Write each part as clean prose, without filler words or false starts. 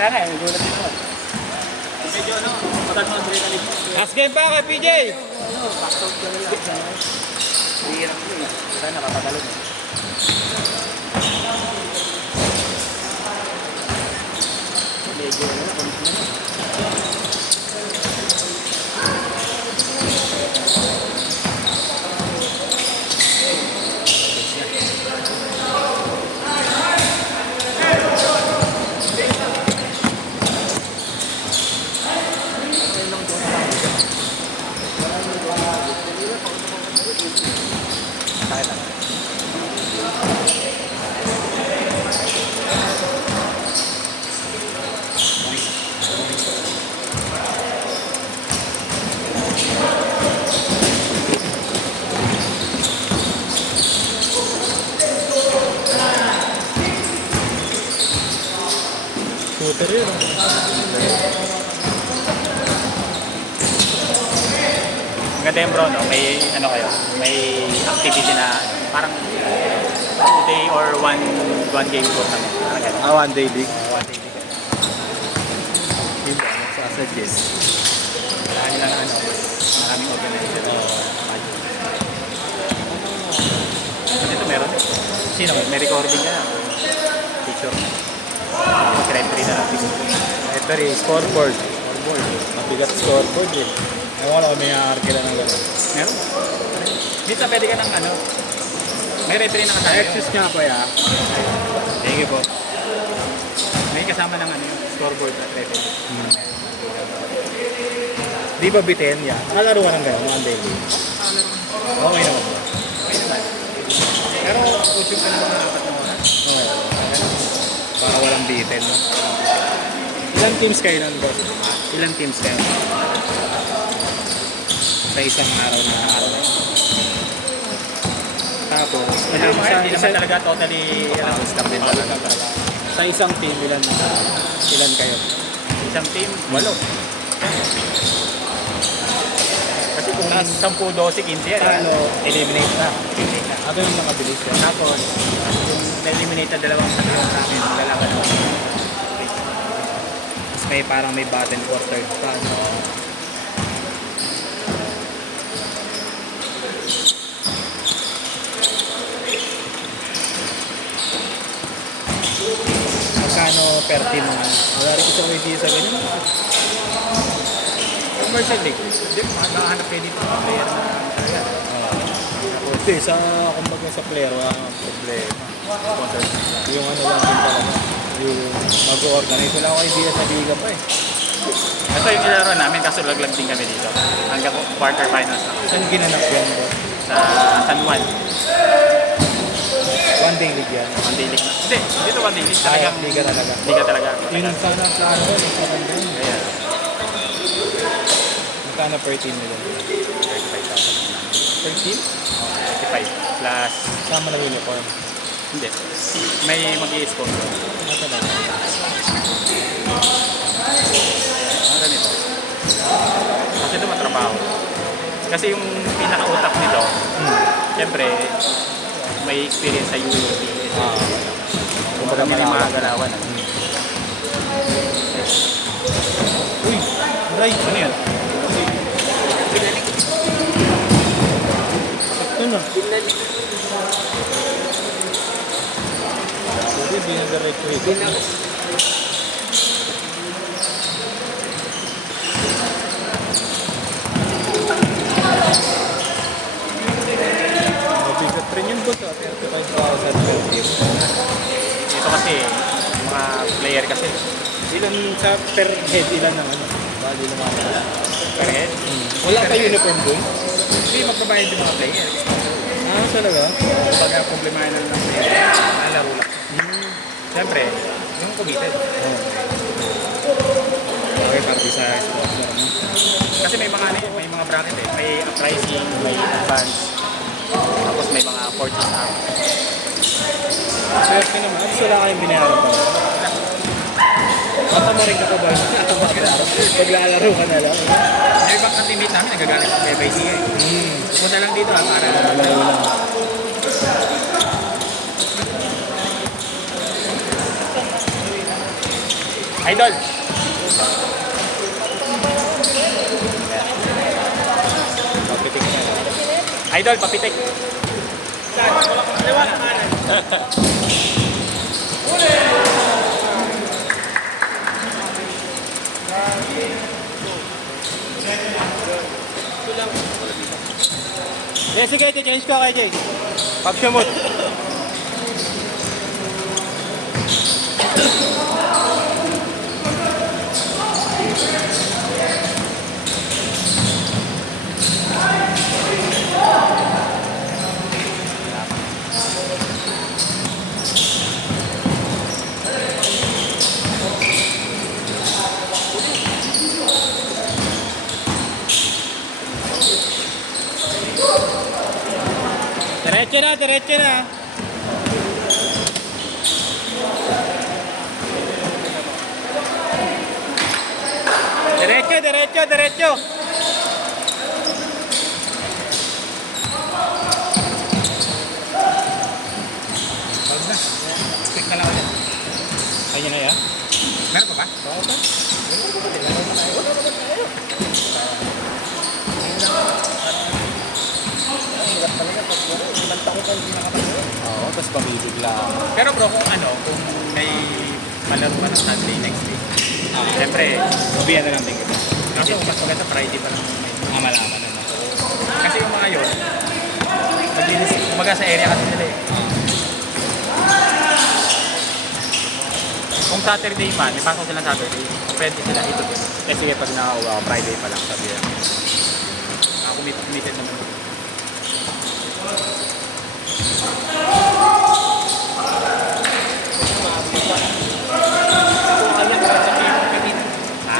Kaya nga, gulat dito. Medyo ano, mataas mo adrenaline. Last game pa kay PJ. Back-out ka lang. Hirap mo eh. Sana nakapagalo mo. Medyo ano, konti na. Shooter yun. Ang ganda yung bro, no? May ano kayo, may activity na parang 2-day or one game tournament. Parang gano'n. One day league. One day league. Hindi ba? Nagsasuggest. Wala nilang ano, maraming organizer. Dito meron. Sino? May recording ka na. Picture. Mag-referee na lang. Ito rin, scoreboard. Mabigat scoreboard eh. Ewan ko lang kung may arkila ng gano'n. Meron. Dito pwede ka ng ano. May referee na kasama. Access nga po ya. Thank you po. May kasama ng ano, scoreboard at referee. Di ba bitin yan? Nakalaro ka ng gano'n, one day league. Okay naman ba? Okay naman. Pero coaching ka naman ng 4 na oras. Okay. Para walang bitin. No? Ilang teams kayo nandun? Ilang teams kayo? Sa isang araw na araw. Tapos, Hindi naman talaga totally stop din talaga. sa isang team, ilan kayo? Isang team, 8. Kasi kung 10, 12, 15 yan. Ano, eliminate na. Eliminate na. Ano yung nakabilis yan? Tapos, yung na-eliminate na dalawang tatlong sa amin, lalaban ako. Tapos may parang may battle for third pa. No? Magkano per team naman? Wala rin gusto ko idea sa ganyan. Commercial league. Hindi, makahanap kayo dito mga player na talaga. Hindi, kumbaga sa player, wala kang problema. Sponsor. Yung ano lang din talaga. Yung mag-organize. Wala akong idea sa liga pa eh. Ito yung nilaro namin, kaso laglag din kami dito. Hanggang quarterfinals na. Saan ginanap yan bro? Sa San Juan. One day league yan. One day league na. Hindi, dito one day league. Talagang liga talaga. liga talaga. Yun sana ang plano ko. Kaya, Magkano per team nila? 35,000. Per team? 35 plus, Sama ng uniform. hindi. May mag-i-sponsor. Ano talaga? Ang ganito. Kasi ito matrabaho. Kasi yung pinaka-utak nito, siyempre, may experience sa UUP. Kumbaga may mga galawan. Uy! Right! Ano yun? Ito na. Pwede, binadirect ko ito. Mabigat rin yung boss ah. 35,000 per team. Ito kasi, mga player kasi. Ilan sa per head, ilan ang ano? Bali naman. Per head. Wala kayo uniform dun? Hindi magbabayad yung mga player. Ah, talaga? Pag komplimahin ng mga player, nalaro lang. Siyempre, yung committed. Okay, pati sa sponsor mo. Kasi may mga ano eh, may mga bracket eh. May pricing, may advance. Tapos may mga purchase app. Swerte naman. Tapos wala kayong binayaran pa. Mata mo rin ka pa ba? Paglalaro ka na lang. Yung ibang teammate namin nagagalit sa FIC eh. Pumunta lang dito para Malayo lang. Idol! Papitik niya. Idol, papitik. Yeah, sige, change ko kay Jay. Pag-sumot. Diretso na, diretso na. Diretso, diretso, diretso. Huwag na. Stick na lang ulit. Ayun na yan. Meron pa ba? Oo pa. Oo, tapos pabibigla ako. Pero bro, kung ano, kung may malaro pa ng Sunday next week, siyempre, Mabiyan na lang din kita. kaso mas maganda Friday pa lang. Malaman naman. Kasi yung mga yun, maglinis, kumaga sa area kasi nila eh. Kung Saturday man, may pasok sila Saturday, pwede sila ito din. Eh sige, pag nakauwa ka, Friday pa lang sabi yan. Committed naman.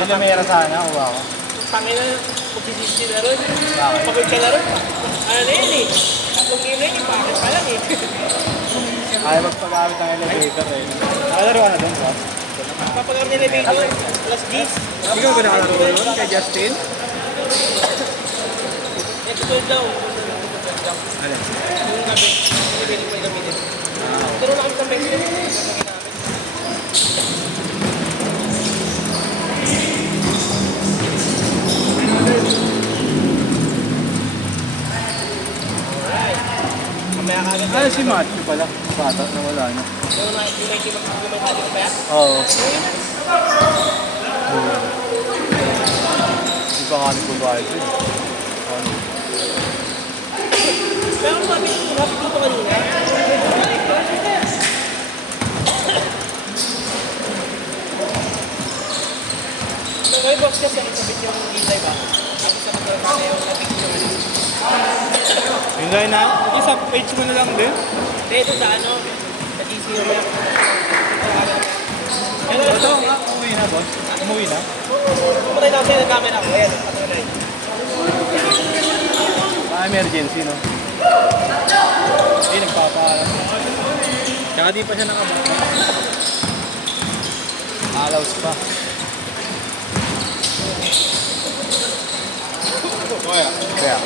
Sila meron sana, uwa ko. Pangin na, magsisisi na rin. Bakit? Pagod ka na rin. Ano na yun eh. Tatlong kilo yun, bakit pa lang eh. Ayaw magpagamit ng elevator eh. Nakalaro ka na doon, bro? Papagar ng elevator, plus G's. Ikaw ba nakalaro doon kay Justin? Next 12 daw. Ano? Yung gabi, elevator pa yung gamitin. Pero na kami sa Mexico. Mamaya ka agad. Ano si Matthew pala? Bata na wala na. Yung may sabi ko ba yan? Oo. Hindi pa kami kubayad yun. Ano? Pero kung mabit dito kanina, may box kasi ang sabit yung gilay ba? Tapos sa mga kaya yung na-picture. Yung gaya na, yung sa page mo na lang din. Dito sa ano, sa DC yung yan. Ito nga, umuwi na boss. Umuwi na. Pumatay na ako sa'yo ng camera ko. Ayan, patay na yun. Emergency, no? Eh, nagpapaalam. Tsaka di pa siya nakabot. Alaws pa. Kaya.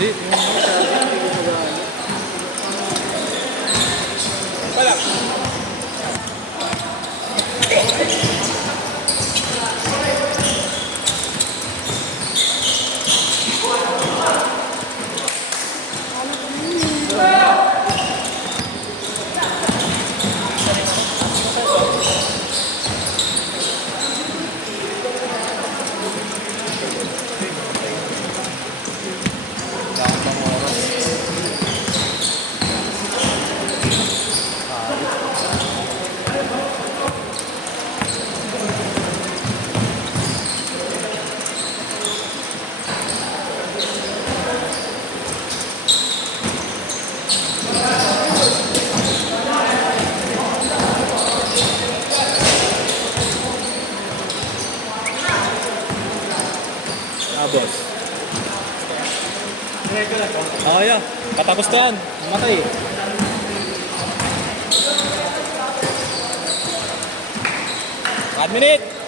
Hindi, yung mga sabi, hindi ko magana. Wala. Wala akong oras. boss. Oh, yeah. Katapos na yan. Mamatay eh. One minute!